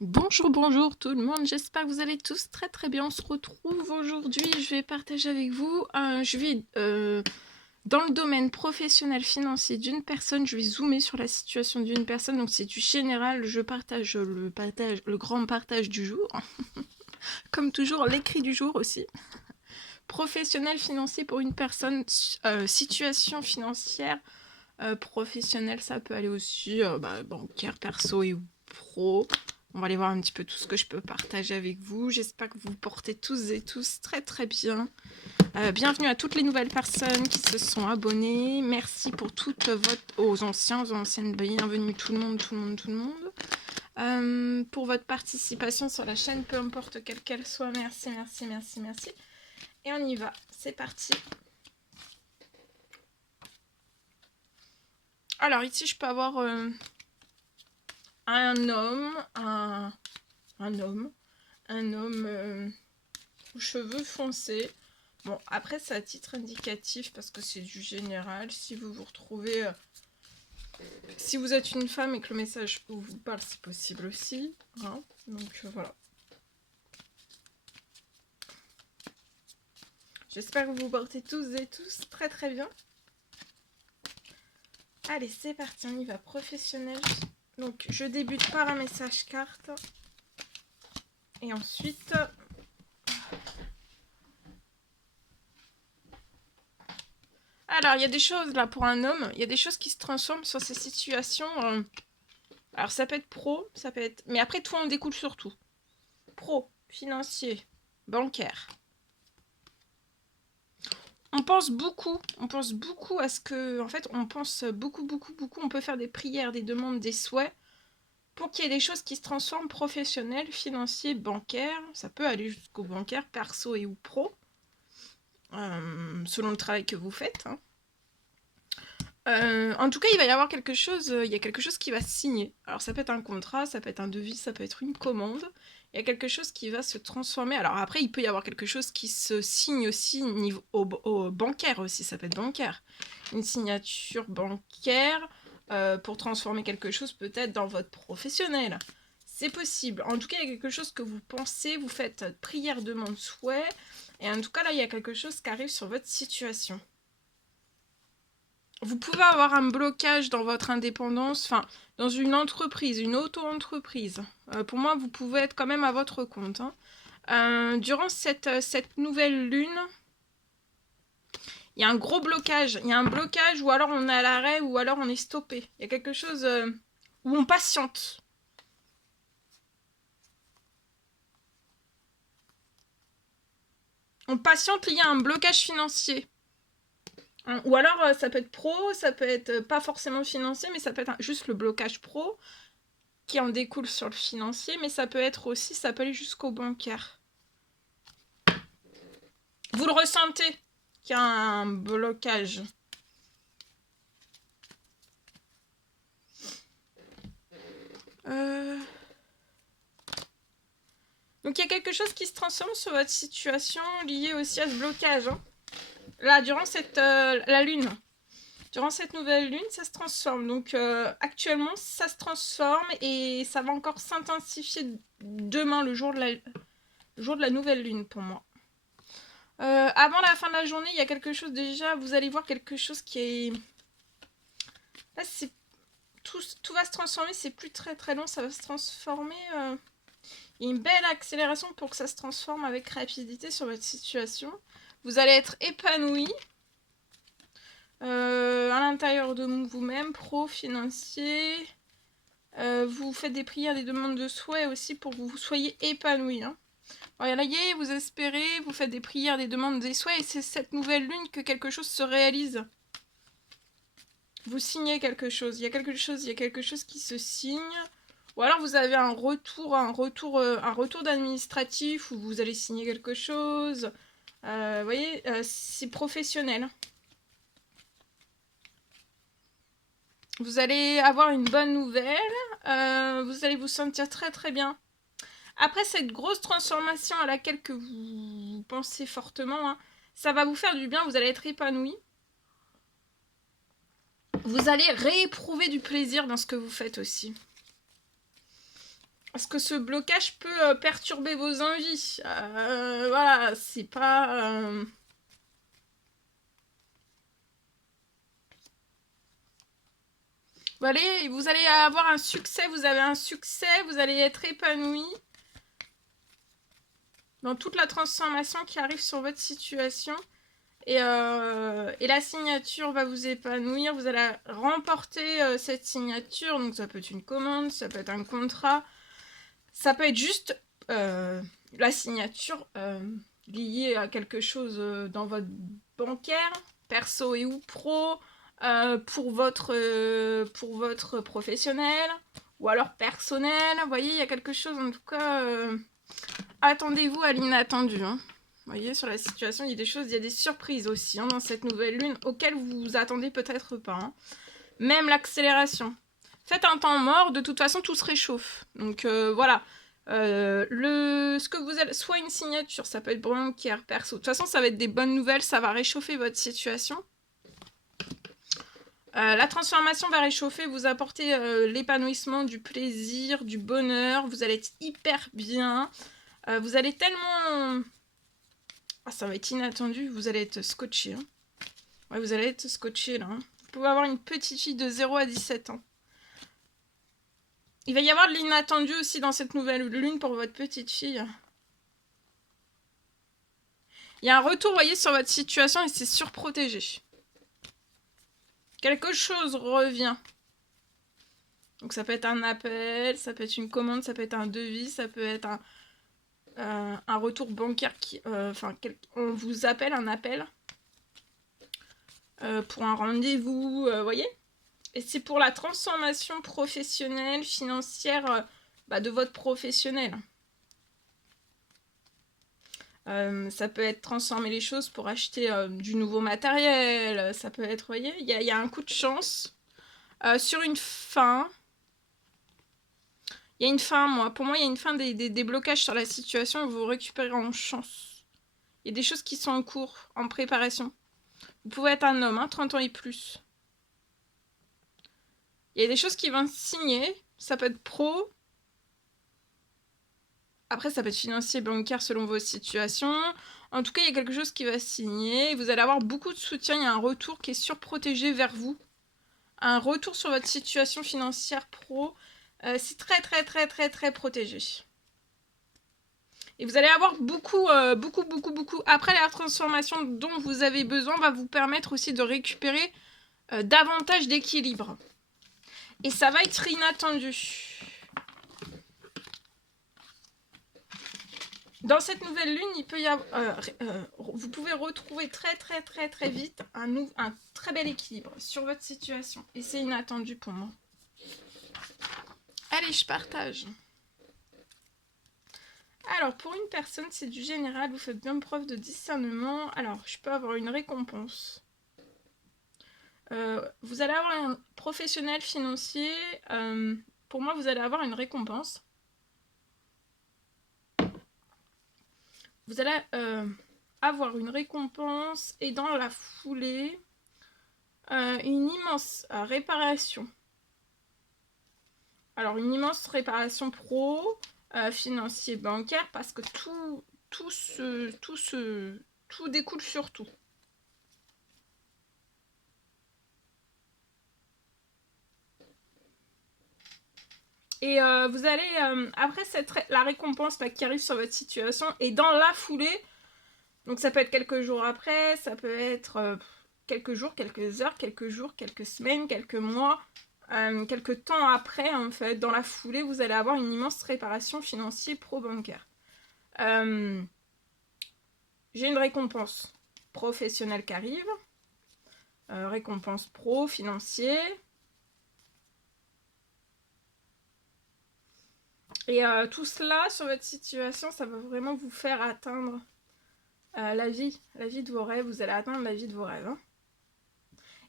Bonjour, bonjour tout le monde, j'espère que vous allez tous très très bien. On se retrouve aujourd'hui, je vais partager avec vous, dans le domaine professionnel financier d'une personne, je vais zoomer sur la situation d'une personne, donc c'est du général, je partage le grand partage du jour, comme toujours l'écrit du jour aussi. Professionnel financier pour une personne, situation financière, professionnelle, ça peut aller aussi bancaire, perso et pro. On va aller voir un petit peu tout ce que je peux partager avec vous. J'espère que vous portez tous et tous très très bien. Bienvenue à toutes les nouvelles personnes qui se sont abonnées. Merci pour toutes aux anciens, aux anciennes. Bienvenue tout le monde, tout le monde, tout le monde. Pour votre participation sur la chaîne, peu importe quelle qu'elle soit. Merci, merci, merci, merci. Et on y va. C'est parti. Alors ici, je peux avoir un homme aux cheveux foncés. Bon, après, c'est à titre indicatif parce que c'est du général. Si vous vous retrouvez... si vous êtes une femme et que le message vous parle, c'est possible aussi. Hein, donc, voilà. J'espère que vous vous portez tous et tous très très bien. Allez, c'est parti, on y va. Professionnel. Donc, je débute par un message carte. Et ensuite... Alors, il y a des choses là pour un homme, il y a des choses qui se transforment sur ces situations. Alors, ça peut être pro, ça peut être... Mais après, tout en découle surtout. Pro, financier, bancaire. On pense beaucoup à ce que... En fait, on pense beaucoup. On peut faire des prières, des demandes, des souhaits pour qu'il y ait des choses qui se transforment professionnelles, financiers, bancaires. Ça peut aller jusqu'au bancaire, perso et ou pro. Selon le travail que vous faites, hein. En tout cas, il va y avoir quelque chose, il y a quelque chose qui va se signer. Alors ça peut être un contrat, ça peut être un devis, ça peut être une commande. Il y a quelque chose qui va se transformer. Alors après, il peut y avoir quelque chose qui se signe aussi au bancaire aussi, ça peut être bancaire. Une signature bancaire pour transformer quelque chose peut-être dans votre professionnel. C'est possible. En tout cas, il y a quelque chose que vous pensez, vous faites prière, demande, souhait. Et en tout cas, là, il y a quelque chose qui arrive sur votre situation. Vous pouvez avoir un blocage dans votre indépendance, enfin, dans une entreprise, une auto-entreprise. Pour moi, vous pouvez être quand même à votre compte, hein. Durant cette nouvelle lune, il y a un gros blocage. Il y a un blocage ou alors on est à l'arrêt ou alors on est stoppé. Il y a quelque chose où on patiente. On patiente lié à un blocage financier. Ou alors ça peut être pro, ça peut être pas forcément financier, mais ça peut être juste le blocage pro qui en découle sur le financier, mais ça peut être aussi, ça peut aller jusqu'au bancaire. Vous le ressentez qu'il y a un blocage. Donc il y a quelque chose qui se transforme sur votre situation liée aussi à ce blocage, hein. Là, durant la lune, durant cette nouvelle lune, ça se transforme. Donc actuellement, ça se transforme et ça va encore s'intensifier demain, le jour de la nouvelle lune pour moi. Avant la fin de la journée, il y a quelque chose déjà, vous allez voir quelque chose qui est... Là, c'est... Tout va se transformer, c'est plus très très long, ça va se transformer... Il y a une belle accélération pour que ça se transforme avec rapidité sur votre situation. Vous allez être épanoui à l'intérieur de vous-même, pro, financier. Vous faites des prières, des demandes de souhait aussi pour que vous soyez épanoui, hein. Voyez, vous espérez, vous faites des prières, des demandes, des souhaits, et c'est cette nouvelle lune que quelque chose se réalise. Vous signez quelque chose, il y a quelque chose qui se signe. Ou alors vous avez un retour d'administratif où vous allez signer quelque chose. Vous voyez, c'est professionnel. Vous allez avoir une bonne nouvelle. Vous allez vous sentir très très bien. Après cette grosse transformation à laquelle que vous pensez fortement, hein, ça va vous faire du bien, vous allez être épanoui. Vous allez rééprouver du plaisir dans ce que vous faites aussi. Parce que ce blocage peut perturber vos envies. Voilà, c'est pas... vous allez avoir un succès, vous avez un succès, vous allez être épanoui dans toute la transformation qui arrive sur votre situation. Et la signature va vous épanouir, vous allez remporter cette signature. Donc ça peut être une commande, ça peut être un contrat, ça peut être juste la signature liée à quelque chose dans votre bancaire, perso et ou pro, pour votre professionnel, ou alors personnel. Vous voyez, il y a quelque chose en tout cas. Attendez-vous à l'inattendu. Hein. Vous voyez, sur la situation, il y a des choses, il y a des surprises aussi dans cette nouvelle lune auxquelles vous vous attendez peut-être pas. Hein. Même l'accélération. Faites un temps mort, de toute façon, tout se réchauffe. Donc voilà. Ce que vous avez, soit une signature, ça peut être bancaire, perso. De toute façon, ça va être des bonnes nouvelles, ça va réchauffer votre situation. La transformation va réchauffer, vous apporter l'épanouissement, du plaisir, du bonheur. Vous allez être hyper bien. Vous allez tellement... Ah, ça va être inattendu, vous allez être scotché. Hein. Ouais, vous allez être scotché là. Hein. Vous pouvez avoir une petite fille de 0 à 17 ans. Il va y avoir de l'inattendu aussi dans cette nouvelle lune pour votre petite fille. Il y a un retour, vous voyez, sur votre situation et c'est surprotégé. Quelque chose revient. Donc ça peut être un appel, ça peut être une commande, ça peut être un devis, ça peut être un retour bancaire qui... on vous appelle, un appel pour un rendez-vous, voyez. Et c'est pour la transformation professionnelle, financière de votre professionnel. Ça peut être transformer les choses pour acheter du nouveau matériel. Ça peut être, vous voyez, il y a un coup de chance. Sur une fin... Il y a une fin, pour moi, il y a une fin des blocages sur la situation et vous récupérez en chance. Il y a des choses qui sont en cours, en préparation. Vous pouvez être un homme, 30 ans et plus. Il y a des choses qui vont signer. Ça peut être pro. Après, ça peut être financier, bancaire, selon vos situations. En tout cas, il y a quelque chose qui va signer. Vous allez avoir beaucoup de soutien. Il y a un retour qui est surprotégé vers vous. Un retour sur votre situation financière pro. C'est très, très, très, très, très protégé. Et vous allez avoir beaucoup. Après, la transformation dont vous avez besoin va vous permettre aussi de récupérer davantage d'équilibre. Et ça va être inattendu. Dans cette nouvelle lune, il peut y avoir, vous pouvez retrouver très très très très vite un très bel équilibre sur votre situation. Et c'est inattendu pour moi. Allez, je partage. Alors, pour une personne, c'est du général, vous faites bien preuve de discernement. Alors, je peux avoir une récompense. Vous allez avoir un professionnel financier. Pour moi, vous allez avoir une récompense. Vous allez avoir une récompense et dans la foulée, une immense réparation. Alors, une immense réparation pro, financier, bancaire, parce que tout découle sur tout. Et vous allez, après la récompense qui arrive sur votre situation, et dans la foulée, donc ça peut être quelques jours après, ça peut être quelques jours, quelques heures, quelques jours, quelques semaines, quelques mois, quelques temps après, en fait, dans la foulée, vous allez avoir une immense réparation financière pro-bancaire. J'ai une récompense professionnelle qui arrive, récompense pro, financier. Et tout cela sur votre situation, ça va vraiment vous faire atteindre la vie de vos rêves. Vous allez atteindre la vie de vos rêves. Hein.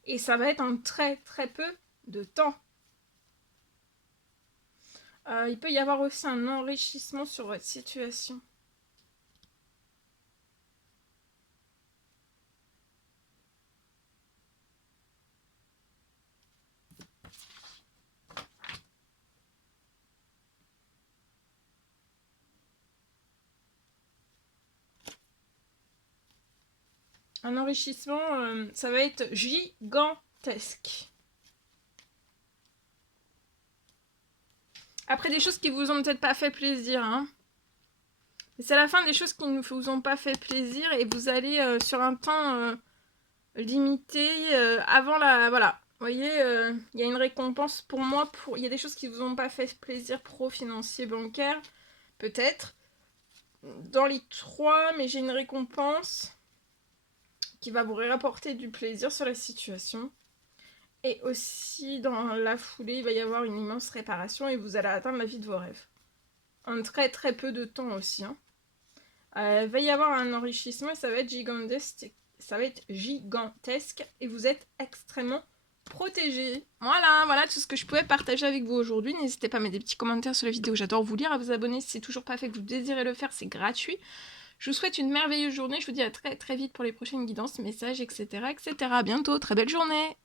Et ça va être en très très peu de temps. Il peut y avoir aussi un enrichissement sur votre situation. Un enrichissement, ça va être gigantesque. Après, des choses qui vous ont peut-être pas fait plaisir, hein. C'est la fin des choses qui ne vous ont pas fait plaisir et vous allez sur un temps limité avant la... Voilà. Vous voyez, il y a une récompense pour moi. Il y a des choses qui ne vous ont pas fait plaisir pro, financier, bancaire. Peut-être. Dans les 3, mais j'ai une récompense qui va vous rapporter du plaisir sur la situation. Et aussi, dans la foulée, il va y avoir une immense réparation et vous allez atteindre la vie de vos rêves. En très très peu de temps aussi. Hein. Il va y avoir un enrichissement et ça va être gigantesque. Ça va être gigantesque et vous êtes extrêmement protégé. Voilà tout ce que je pouvais partager avec vous aujourd'hui. N'hésitez pas à mettre des petits commentaires sur la vidéo. J'adore vous lire, à vous abonner si c'est toujours pas fait, que vous désirez le faire, c'est gratuit. Je vous souhaite une merveilleuse journée. Je vous dis à très très vite pour les prochaines guidances, messages, etc. etc. À bientôt, très belle journée.